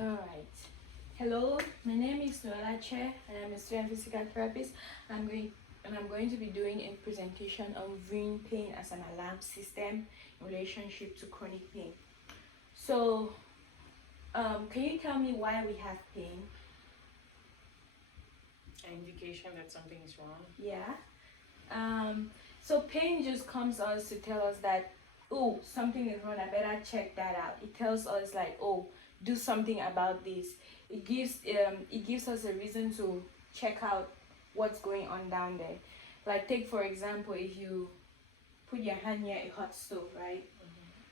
Alright. Hello, my name is Noella Che and I'm a student physical therapist. I'm going to be doing a presentation on viewing pain as an alarm system in relationship to chronic pain. So, can you tell me why we have pain? An indication that something is wrong. Yeah. So pain just comes us to tell us that, oh, something is wrong, I better check that out. It tells us like, oh, do something about this. It gives us a reason to check out what's going on down there. Like take for example, if you put your hand near a hot stove, right?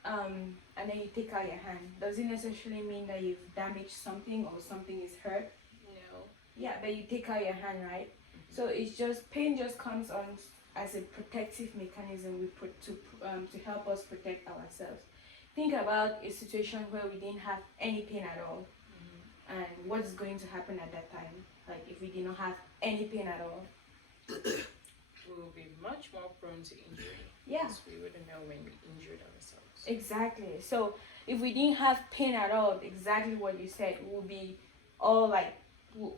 And then you take out your hand. Does it necessarily mean that you've damaged something or something is hurt? No. Yeah, but you take out your hand, right? So it's just pain just comes on as a protective mechanism we put to help us protect ourselves. Think about a situation where we didn't have any pain at all, and what's going to happen at that time? Like if we did not have any pain at all. We will be much more prone to injury. Yeah. Because we wouldn't know when we injured ourselves. Exactly. So if we didn't have pain at all, exactly what you said, we'll be all like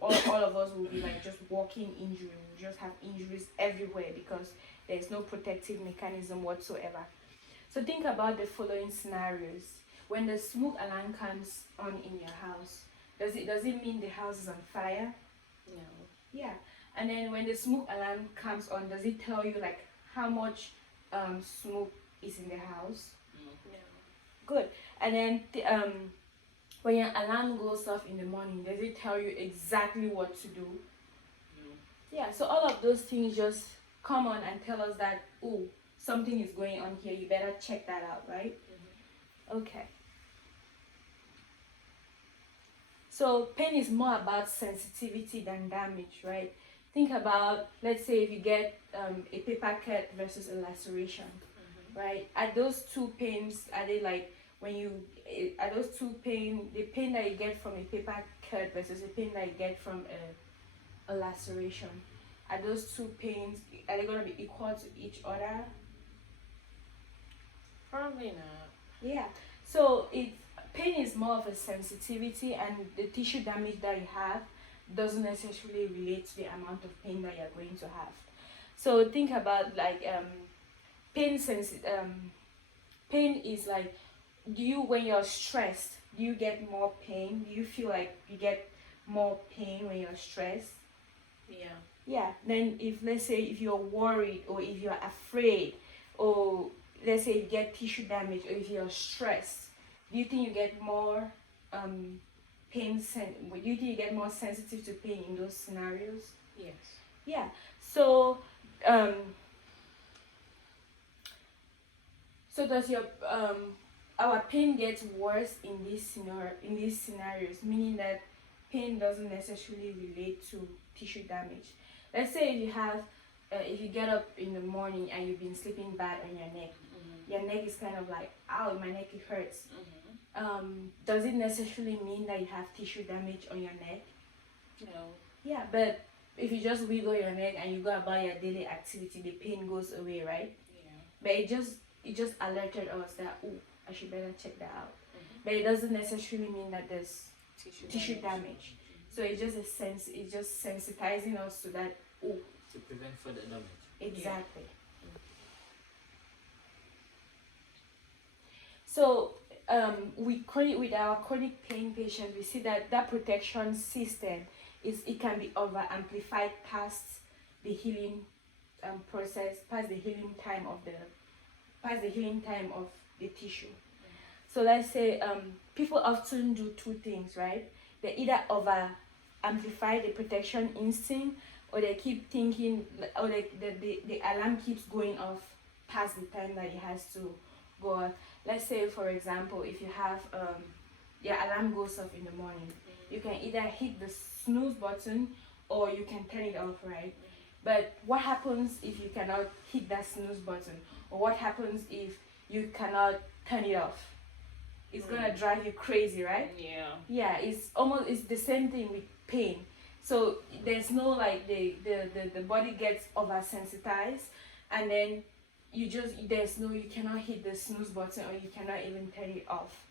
all of us will be like just walking injury. We'll just have injuries everywhere because there's no protective mechanism whatsoever. So think about the following scenarios. When the smoke alarm comes on in your house, does it mean the house is on fire? No. Yeah. And then when the smoke alarm comes on, does it tell you like how much smoke is in the house? No. Good. And then when your alarm goes off in the morning, does it tell you exactly what to do? No. Yeah, so all of those things just come on and tell us that, oh, something is going on here. You better check that out, right? Okay. So pain is more about sensitivity than damage, right? Think about, let's say if you get a paper cut versus a laceration, right? Are those two pains, are they like are those two pain, the pain that you get from a paper cut versus the pain that you get from a laceration, are those two pains, are they going to be equal to each other? Probably not. Yeah. So pain is more of a sensitivity, and the tissue damage that you have doesn't necessarily relate to the amount of pain that you're going to have. So think about like pain is like, when you're stressed, do you get more pain? Do you feel like you get more pain when you're stressed? Yeah. Yeah. Then let's say if you're worried or if you're afraid, or let's say you get tissue damage or if you're stressed, do you think you get more pain do you think you get more sensitive to pain in those scenarios? Yes. Yeah. So does your our pain gets worse in these scenarios, meaning that pain doesn't necessarily relate to tissue damage. Let's say if you get up in the morning and you've been sleeping bad on your neck, your neck is kind of like, ow, my neck, it hurts. Does it necessarily mean that you have tissue damage on your neck? No. Yeah, but if you just wiggle your neck and you go about your daily activity, the pain goes away, right? Yeah. But it just alerted us that, oh, I should better check that out. But it doesn't necessarily mean that there's tissue damage. So it's just sensitizing us to that. Oh, to prevent further damage. Exactly. So with our chronic pain patients, we see that protection system it can be over amplified past the healing process, past the healing time of the tissue. So let's say people often do two things, right? They either over amplify the protection instinct, or they keep thinking, or the alarm keeps going off past the time that it has to go off. Let's say, for example, if you have your alarm goes off in the morning, you can either hit the snooze button or you can turn it off, right? But what happens if you cannot hit that snooze button, or what happens if you cannot turn it off? It's gonna drive you crazy, right? Yeah. Yeah, it's the same thing with pain. So there's no like the body gets oversensitized, and then you cannot hit the snooze button or you cannot even turn it off.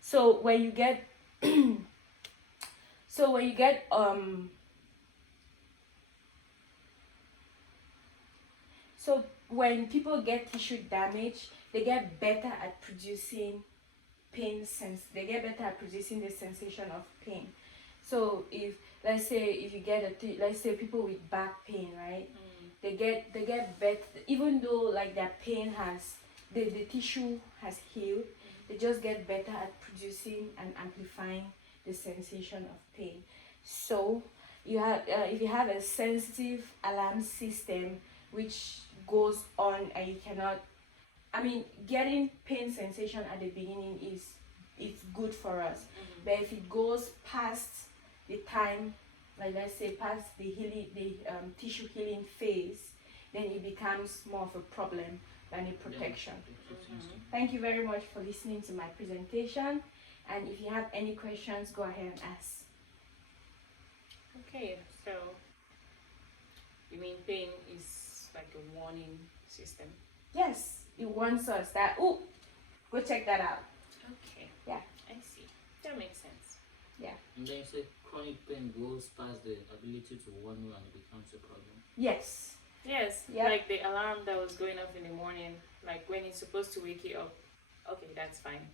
So when you get So when you get so when people get tissue damage, they get better at producing pain sense. They get better at producing the sensation of pain. So if let's say if you get let's say people with back pain, right? They get better, even though like their pain has the tissue has healed. They just get better at producing and amplifying the sensation of pain. So you have if you have a sensitive alarm system which goes on and you cannot, I mean, getting pain sensation at the beginning is it's good for us. But if it goes past the time, like let's say past the healing, the tissue healing phase, then it becomes more of a problem than a protection. Thank you very much for listening to my presentation. And if you have any questions, go ahead and ask. Okay, so you mean pain is like a warning system? Yes, it warns us that, oh, go check that out. Okay. Yeah. I see. That makes sense. And then you say chronic pain goes past the ability to warn you and it becomes a problem. Yes. Yes, Yeah. like the alarm that was going off in the morning, like when it's supposed to wake you up, okay, that's fine.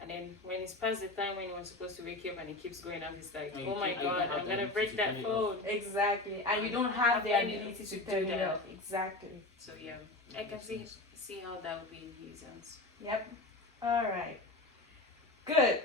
And then when it's past the time when it was supposed to wake you up and it keeps going off, it's like, And oh my you don't god, have I'm the gonna ability break to that turn it phone. Exactly. And you don't have the Any- ability to to turn do it that. off. Exactly. So yeah, I That can makes see sense. see how that would be in his hands. Yep. All right. Good.